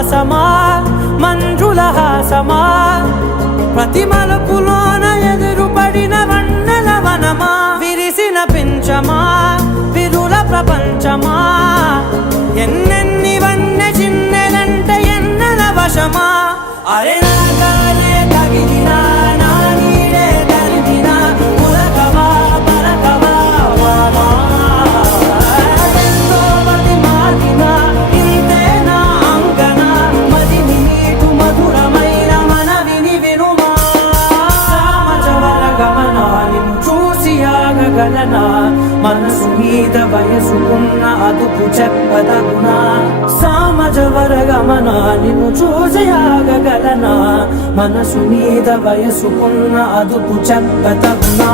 విహాసమా మంజుల హాసమా ప్రతి మలుపులోన ఎదురుపడిన వన్నెల వనమా విరిసిన పించమా విరుల ప్రపంచమా ఎన్నెన్ని వన్నె చిన్నెలంటే ఎన్నెల వశమా అరే నాగాలే తగిలినా నా నీడే తరిమినా ఉలకవా పలకవా వామా ఎంతో మతి మార్గినా ఇంతే నా అంగన మదిని నీటు మధురమైన మనవిని వినుమా సామజవర గమనా నిన్ను చూసి ఆగగలనా మనసు మీద వయసుకున్న అదుపు చెప్పదగునా సామజవర గమనా నిన్ను చూసి ఆగగలనా మనసు మీద వయసుకున్న అదుపు చెప్పదగునా